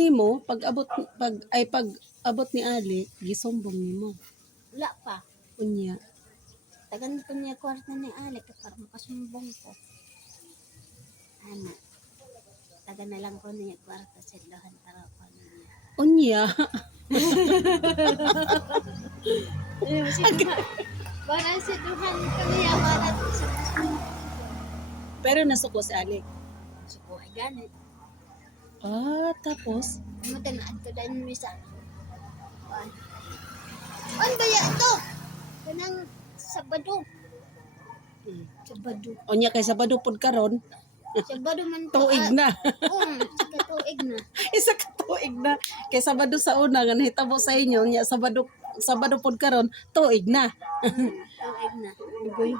nimo, pag abot ni Ali, gisumbong nimo. Wala pa. Unya. Tagan ko niya kwarta ni Alec para makasumbong ko. Ano, taga na lang ko niya kwarta sa lahan tara ko niya. Unya. Para sa duhan ko niya, para sa Pero nasuko si Ali. suko ay ganit. Tapos? Matan adto dahil misa. Ano ya ito? Kanang Sabado. Sabado. Unya kay Sabado pod karon, Sabado man to. tuig na. Saka tuig na. Isa ka tuig na. Kay Sabado sa una nga nahitabo sa inyo, nya Sabado pod karon, tuig na. Tuig na. Ugoy.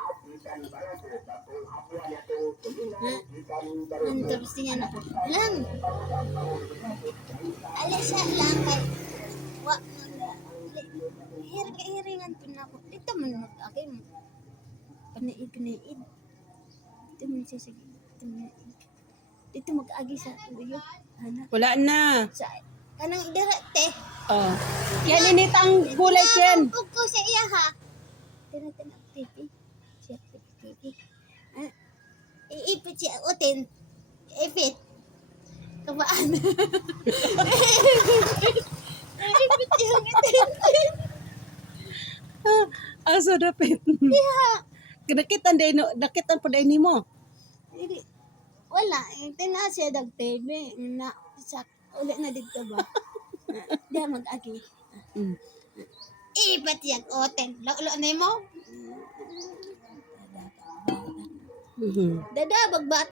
Ang interesting yan. Lang. Alas lang kay. Wa. Hiringan po na ako. Dito man mag-agay mo. Panaid. Dito man siya sige. Dito mag-agi sa uyo. Ano? Wala na. Sa kanang idarate. Oh. Yan initang gulay ken. Huwag ko sa iya ha. Tinatin ang TV. Siya TV. Iipit siya utin. Ipit. Kabaan. Iipit yung itin. Asa dapit. Yeah. Nakitan po dahil nimo. Hindi. Wala. Tina siya dag TV. Na, ulit na dito ba? Diya mag-agi. Mm. Iipit yung utin. Lo na mo? Mhm. Dada, bagbat.